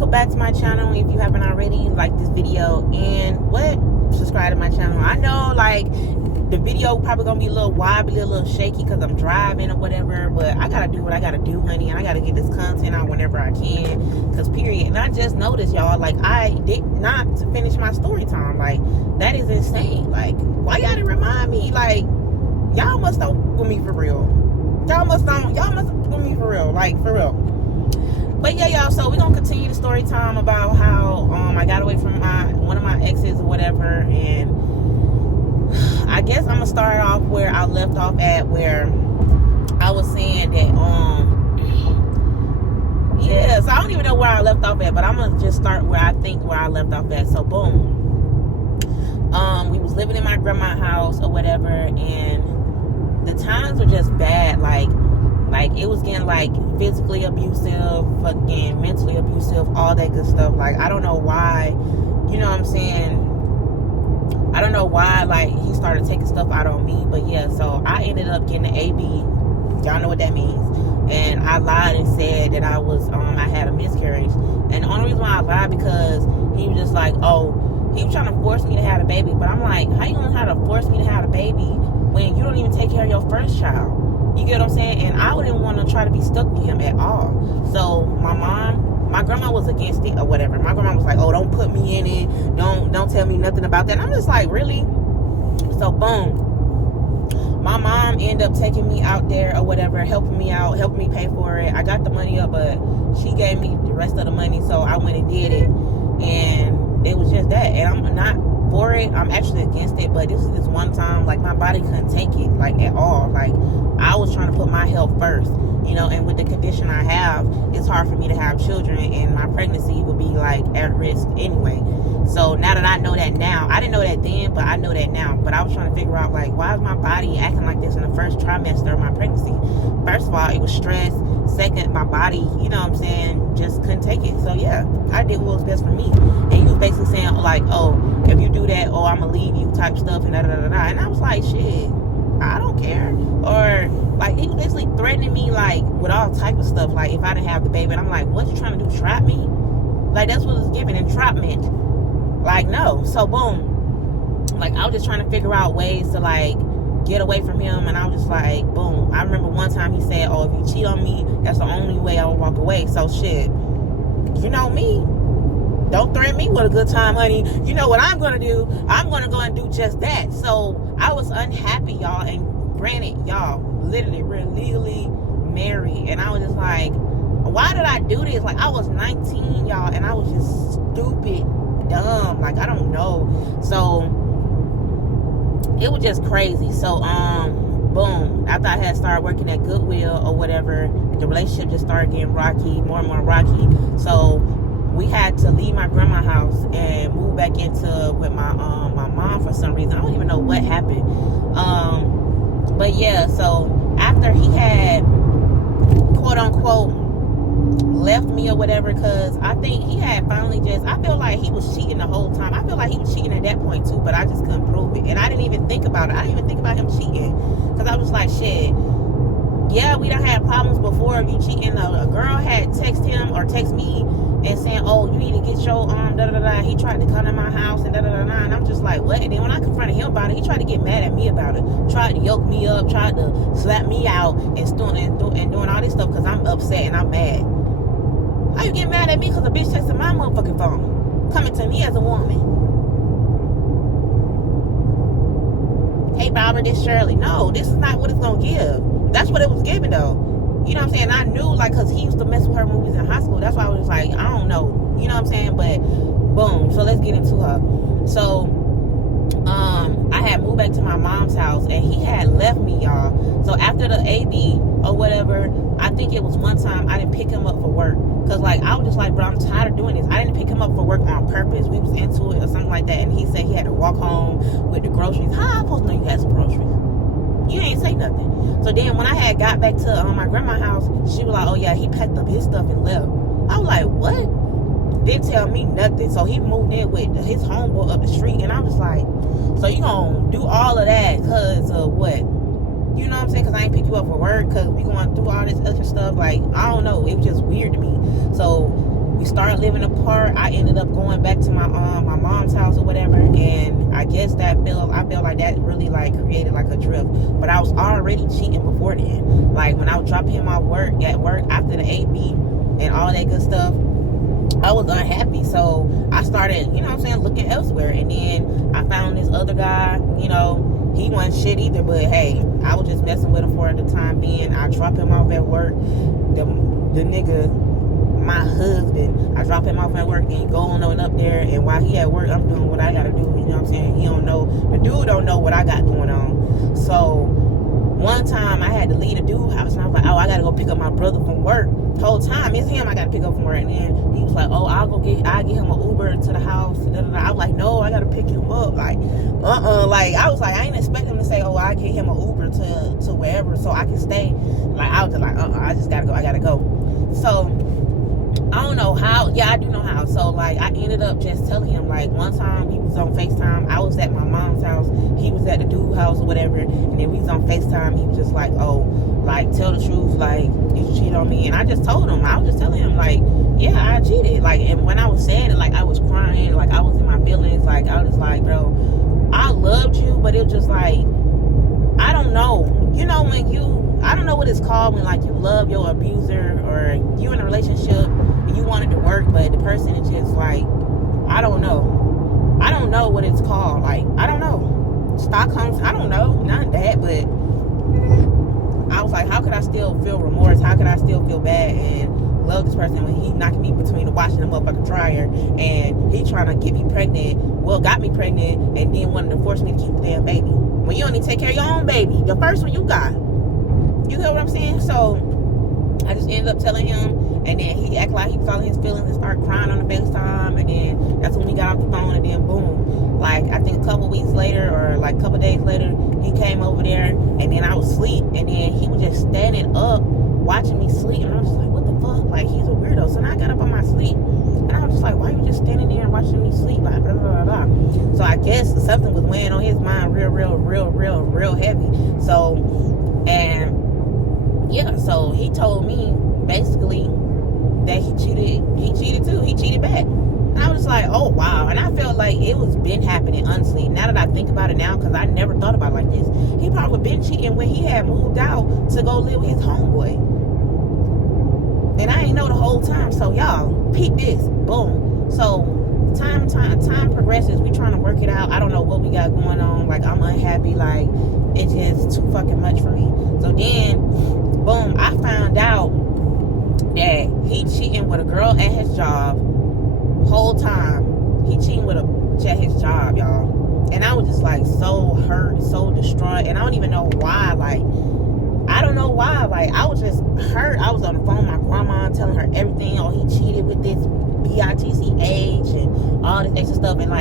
welcome back to my channel. If you haven't already, like this video and subscribe to my channel. I know like the video probably gonna be a little wobbly, a little shaky because I'm driving or whatever, but I gotta do what I gotta do, honey, and I gotta get this content out whenever I can, because period. And I just noticed, y'all, like I did not finish my story time. Like that is insane. Like why y'all didn't remind me? Like y'all must know with me for real. Y'all must with me for real, like for real. But yeah, y'all, so we're gonna continue the story time about how I got away from one of my exes or whatever. And I guess I'm gonna start off where I left off at, where I was saying that yeah, so I don't even know where I left off at, but I'm gonna just start where I left off at. So boom, we was living in my grandma's house or whatever, and the times were just bad. Like it was getting like physically abusive, fucking mentally abusive, all that good stuff. Like I don't know why, you know what I'm saying? I don't know why like he started taking stuff out on me. But yeah, so I ended up getting an AB. Y'all know what that means. And I lied and said that I had a miscarriage. And the only reason why I lied because he was just like, oh, he was trying to force me to have a baby. But I'm like, how you gonna try to force me to have a baby when you don't even take care of your first child? You get what I'm saying? And I wouldn't want to try to be stuck with him at all. So my grandma was against it or whatever. My grandma was like, oh, don't put me in it. Don't tell me nothing about that. And I'm just like, really? So boom. My mom ended up taking me out there or whatever, helping me out, helping me pay for it. I got the money up, but she gave me the rest of the money. So I went and did it. And it was just that. And I'm not for it. I'm actually against it. But this is this one time, like my body couldn't take it, like at all. Like I was trying to put my health first, you know, and with the condition I have, it's hard for me to have children, and my pregnancy would be like at risk anyway. So now that I know that now, I didn't know that then, but I know that now. But I was trying to figure out like, why is my body acting like this in the first trimester of my pregnancy? First of all, it was stress. Second, my body, you know what I'm saying, just couldn't take it. So yeah, I did what was best for me. And he was basically saying like, oh, if you do that, oh, I'm gonna leave you type stuff and da da da da. And I was like, shit, I don't care. Or like he was basically threatening me like with all type of stuff, like if I didn't have the baby. And I'm like, what you trying to do, trap me? Like that's what it's giving, entrapment. Like no. So boom, like I was just trying to figure out ways to like get away from him. And I was just like, boom. I remember one time he said, oh, if you cheat on me, that's the only way I will walk away. So shit, you know me, don't threaten me with a good time, honey. You know what I'm gonna do? I'm gonna go and do just that. So I was unhappy, y'all. And granted, y'all, literally, we're legally married. And I was just like, why did I do this? Like I was 19, y'all, and I was just stupid, dumb. Like I don't know. So it was just crazy. So boom, after I had started working at Goodwill or whatever, the relationship just started getting rocky, more and more rocky. So we had to leave my grandma's house and move back into with my mom for some reason. I don't even know what happened. But yeah, so after he had quote unquote left me or whatever, because I think he had finally I feel like he was cheating the whole time. I feel like he was cheating at that point too, but I just couldn't prove it. And I didn't even think about it. I didn't even think about him cheating, because I was like, shit, yeah, we done had problems before of you cheating. A girl had text him or text me and saying, oh, you need to get your da-da-da-da. He tried to come to my house and da-da-da-da. And I'm just like, what? And then when I confronted him about it, he tried to get mad at me about it. Tried to yoke me up, tried to slap me out and doing all this stuff because I'm upset and I'm mad. How you get mad at me because a bitch texted my motherfucking phone? Coming to me as a woman. Hey, Barbara, this Shirley. No, this is not what it's going to give. That's what it was giving, though. You know what I'm saying? I knew, like, because he used to mess with her movies in high school. That's why I was just like, I don't know. You know what I'm saying? But, boom. So, let's get into her. So, I had moved back to my mom's house, and he had left me, y'all. So, after the AB or whatever, I think it was one time I didn't pick him up for work. Because, like, I was just like, bro, I'm tired of doing this. I didn't pick him up for work on purpose. We was into it or something like that. And he said he had to walk home with the groceries. How am I supposed to know you had some groceries? You ain't say nothing. So then when I had got back to my grandma's house, she was like, oh yeah, he packed up his stuff and left. I was like, what? Didn't tell me nothing. So he moved in with his homeboy up the street. And I was like, so you gonna do all of that because of what? You know what I'm saying? Because I ain't pick you up for work, because we going through all this other stuff. Like, I don't know. It was just weird to me. So we started living apart, I ended up going back to my mom's house or whatever, and I guess I feel like that really like created like a drift. But I was already cheating before then. Like when I was dropping him off at work after the AB and all that good stuff, I was unhappy. So I started, you know what I'm saying, looking elsewhere. And then I found this other guy, you know, he wasn't shit either, but hey, I was just messing with him for the time being. I dropped him off at work. The nigga, my husband, I drop him off at work, then go on up there, and while he at work, I'm doing what I gotta do, you know what I'm saying? He don't know, the dude don't know what I got going on. So one time I had to leave the dude house, and I was like, oh, I gotta go pick up my brother from work. The whole time it's him I gotta pick up from work. And then he was like, oh, I'll get him an Uber to the house. I was like, no, I gotta pick him up. Like, like I was like, I ain't expect him to say, oh, I get him an Uber to wherever so I can stay. Like I was just like, I just gotta go. I gotta go. So I don't know how. Yeah, I do know how. So like I ended up just telling him, like one time he was on FaceTime. I was at my mom's house. He was at the dude house or whatever. And then we was on FaceTime. He was just like, oh, like tell the truth. Like, did you cheat on me? And I just told him. I was just telling him like, yeah, I cheated. Like, and when I was saying it, like I was crying. Like I was in my feelings. Like I was like, bro, I loved you, but it was just like, I don't know. You know when I don't know what it's called when like you love your abuser or you in a relationship and you want it to work, but the person is just like, I don't know what it's called. Like I don't know, Stockholm, I don't know, not that, but I was like, how could I still feel remorse? How could I still feel bad and love this person when he knocking me between the wash and the motherfucking dryer, and he trying to get me pregnant, got me pregnant, and then wanted to force me to keep the damn baby when you only take care of your own baby, the first one you got. You know what I'm saying? So I just ended up telling him, and then he acted like he was all in his feelings and started crying on the FaceTime, and then that's when we got off the phone, and then boom, like I think a couple weeks later or like a couple days later, he came over there, and then I was asleep, and then he was just standing up watching me sleep, and I was just like, what the fuck? Like he's a weirdo. So now I got up on my sleep, and I was just like, why are you just standing there and watching me sleep? Like blah blah blah blah. So I guess something was weighing on his mind real heavy. So and yeah, so he told me basically that he cheated too. He cheated back. And I was like, oh wow. And I felt like it was been happening, honestly. Now that I think about it now, because I never thought about it like this. He probably been cheating when he had moved out to go live with his homeboy. And I ain't know the whole time. So y'all, peep this. Boom. So time progresses. We trying to work it out. I don't know what we got going on. Like I'm unhappy. Like it's just too fucking much for me. So then boom, I found out that he cheating with a girl at his job whole time. He cheating with a bitch at his job, y'all. And I was just like so hurt, so distraught, and I don't even know why. Like I don't know why. Like I was just hurt. I was on the phone with my grandma telling her everything. Oh, he cheated with this bitch and all this extra stuff, and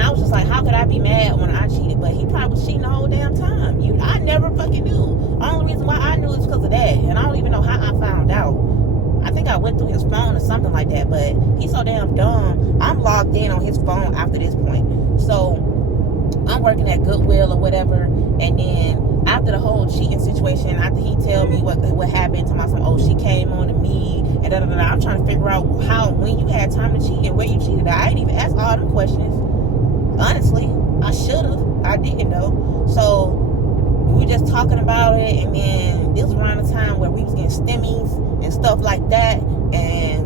I was just like, how could I be mad when I cheated? But he probably was cheating the whole damn time. I never fucking knew. The only reason why I knew is because of that. And I don't even know how I found out. I think I went through his phone or something like that. But he's so damn dumb. I'm logged in on his phone after this point. So I'm working at Goodwill or whatever. And then after the whole cheating situation, after he tell me what happened, to my son, oh, she came on to me, and da da da. I'm trying to figure out when you had time to cheat and where you cheated. I ain't even asked all them questions. Honestly, I should have. I didn't know. So we were just talking about it, and then this was around the time where we was getting stimmies and stuff like that. And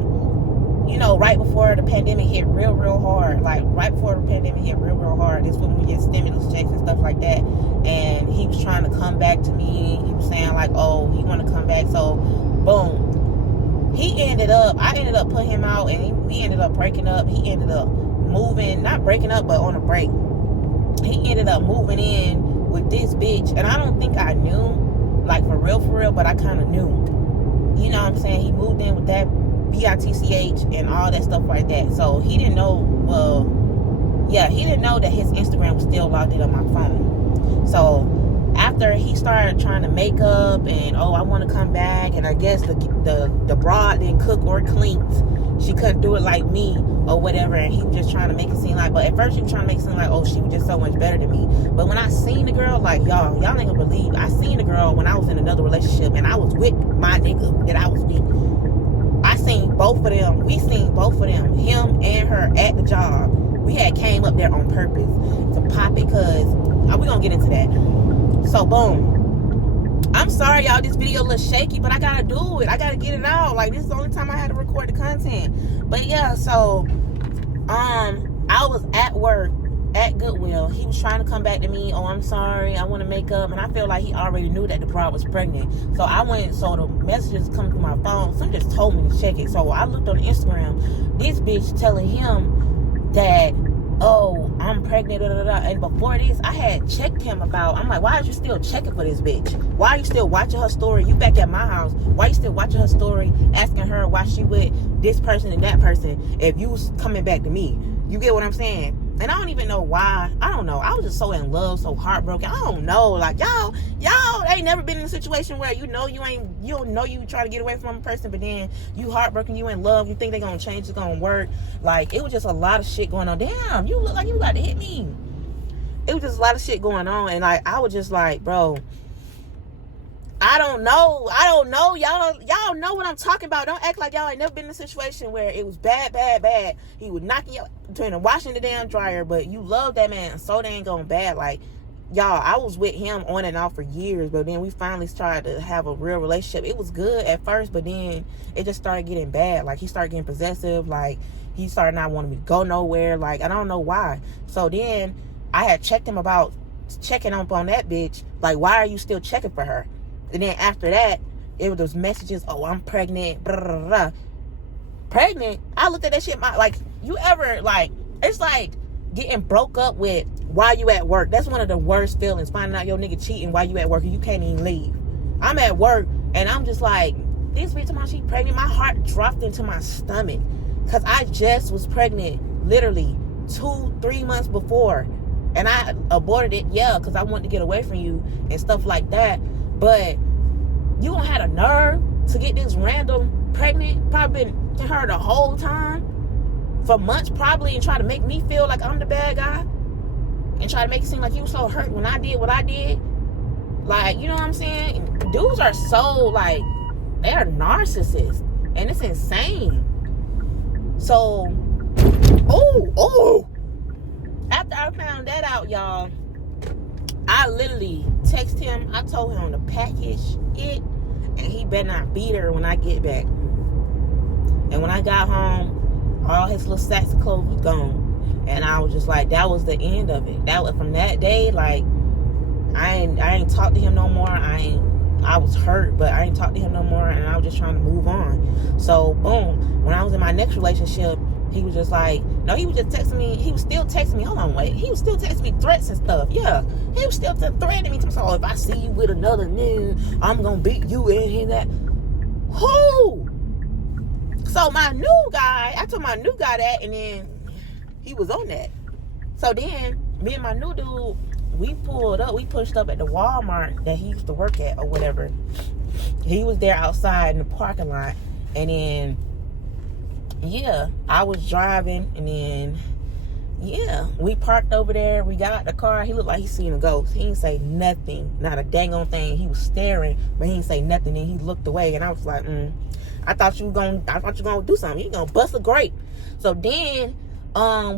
you know, right before the pandemic hit real hard, like right before the pandemic hit real hard, this when we get stimulus checks and stuff like that. And he was trying to come back to me. He was saying like, oh, he want to come back. So boom, I ended up putting him out, and we ended up breaking up. He ended up moving, not breaking up, but on a break. He ended up moving in with this bitch, and I don't think I knew, like for real, but I kind of knew. You know what I'm saying? He moved in with that bitch and all that stuff like that. So he didn't know. He didn't know that his Instagram was still logged in on my phone. So after he started trying to make up and I want to come back, and I guess the broad didn't cook or clean. She couldn't do it like me or whatever, and he was just trying to make it seem like, but at first he was trying to make it seem like, oh, she was just so much better than me. But when I seen the girl, like y'all ain't gonna believe, I seen the girl when I was in another relationship and I was with my nigga that I was with. I seen both of them. We seen both of them, him and her, at the job. We had came up there on purpose to pop it, because we gonna get into that. So boom. I'm sorry, y'all, this video a little shaky, but I gotta do it. I gotta get it out. Like, this is the only time I had to record the content. But yeah, so I was at work at Goodwill. He was trying to come back to me. Oh, I'm sorry, I want to make up. And I feel like he already knew that the bride was pregnant. So I went, so the messages come through my phone. Some just told me to check it. So I looked on Instagram. This bitch telling him that, oh, I'm pregnant, da, da, da. And before this, I had checked him about, I'm like, why are you still checking for this bitch? Why are you still watching her story? You back at my house. Why you still watching her story, asking her why she with this person and that person if you was coming back to me? You get what I'm saying? And I don't even know why. I don't know. I was just so in love, so heartbroken. I don't know. Like, y'all ain't never been in a situation where you don't know you try to get away from a person, but then you heartbroken, you in love, you think they're gonna change, it's gonna work. Like, it was just a lot of shit going on. Damn, you look like you about to hit me. It was just a lot of shit going on, and like, I was just like, bro, I don't know. Y'all know what I'm talking about. Don't act like y'all ain't never been in a situation where it was bad. He was knocking you between the washing the damn dryer, but you love that man so dang going bad. Like, y'all, I was with him on and off for years, but then we finally tried to have a real relationship. It was good at first, but then it just started getting bad. Like, he started getting possessive. Like, he started not wanting me to go nowhere. Like, I don't know why. So then I had checked him about checking up on that bitch. Like, why are you still checking for her? And then after that, it was those messages, oh, I'm pregnant, blah, blah, blah. Pregnant? I looked at that shit, like, you ever, like, it's like getting broke up with while you at work. That's one of the worst feelings, finding out your nigga cheating while you at work and you can't even leave. I'm at work, and I'm just like, this bitch talking about she pregnant. My heart dropped into my stomach, because I just was pregnant literally 2-3 months before. And I aborted it, yeah, because I wanted to get away from you and stuff like that. But you don't have the nerve to get this random pregnant, probably been to her the whole time, for months probably, and try to make me feel like I'm the bad guy, and try to make it seem like you were so hurt when I did what I did. Like, you know what I'm saying? Dudes are so, like, they're narcissists, and it's insane. So, after I found that out, y'all, I literally texted him. I told him to package it, and he better not beat her when I get back. And when I got home, all his little sacks of clothes was gone, and I was just like, that was the end of it. That was from that day. Like, I ain't talked to him no more. I was hurt, but I ain't talked to him no more, and I was just trying to move on. So boom, when I was in my next relationship, he was just like, no, he was just texting me. He was still texting me. Hold on, wait. He was still texting me threats and stuff. Yeah. He was still threatening me. So if I see you with another nigga, I'm going to beat you and that. Who? So my new guy, I told my new guy that, and then he was on that. So then me and my new dude, we pulled up. We pushed up at the Walmart that he used to work at or whatever. He was there outside in the parking lot. And then, yeah, I was driving, and then, yeah, we parked over there. We got out the car. He looked like he seen a ghost. He didn't say nothing, not a dang on thing. He was staring, but he didn't say nothing. Then he looked away, and I was like, I thought you were gonna do something. You gonna bust a grape. So then,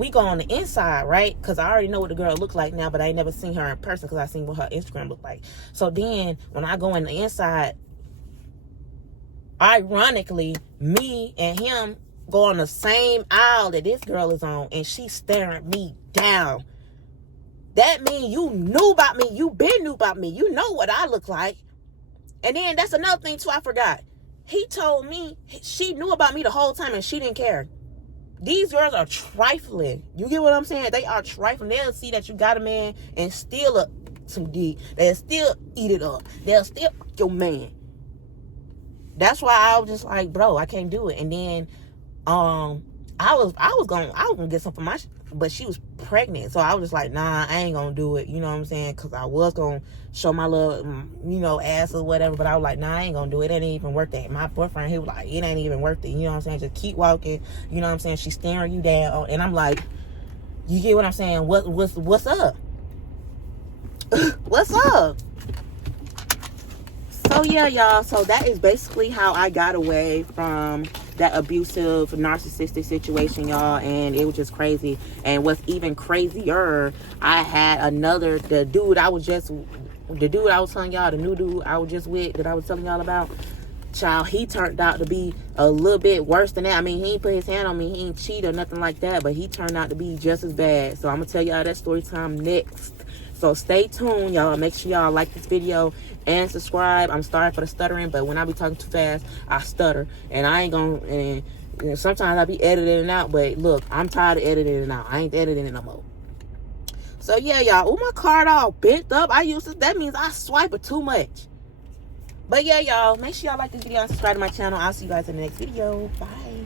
we go on the inside, right? Because I already know what the girl looked like now, but I ain't never seen her in person because I seen what her Instagram looked like. So then, when I go in the inside, ironically, me and him go on the same aisle that this girl is on, and she's staring me down. That means you knew about me. You been knew about me. You know what I look like. And then that's another thing too, I forgot. He told me she knew about me the whole time, and she didn't care. These girls are trifling. You get what I'm saying? They are trifling. They'll see that you got a man and steal up some D. They'll still eat it up. They'll still your man. That's why I was just like, bro, I can't do it. And then I was gonna get something for my but she was pregnant, so I was just like, nah, I ain't gonna do it, you know what I'm saying? Because I was gonna show my little, ass or whatever, but I was like, nah, I ain't gonna do it. It ain't even worth it. My boyfriend, he was like, it ain't even worth it, you know what I'm saying? Just keep walking, you know what I'm saying? She's staring you down, and I'm like, you get what I'm saying? What's up? What's up? So yeah, y'all, so that is basically how I got away from that abusive, narcissistic situation, y'all, and it was just crazy. And what's even crazier, I had another, the dude I was telling y'all, the new dude I was just with, that I was telling y'all about, child, he turned out to be a little bit worse than that. I mean, he ain't put his hand on me, he ain't cheat or nothing like that, but he turned out to be just as bad. So I'm gonna tell y'all that story time next. So stay tuned, y'all. Make sure y'all like this video and subscribe. I'm sorry for the stuttering, but when I be talking too fast, I stutter. And I ain't gonna, and you know, sometimes I be editing it out, but look, I'm tired of editing it out. I ain't editing it no more. So yeah, y'all. Oh, my card all bent up. That means I swipe it too much. But yeah, y'all, make sure y'all like this video and subscribe to my channel. I'll see you guys in the next video. Bye.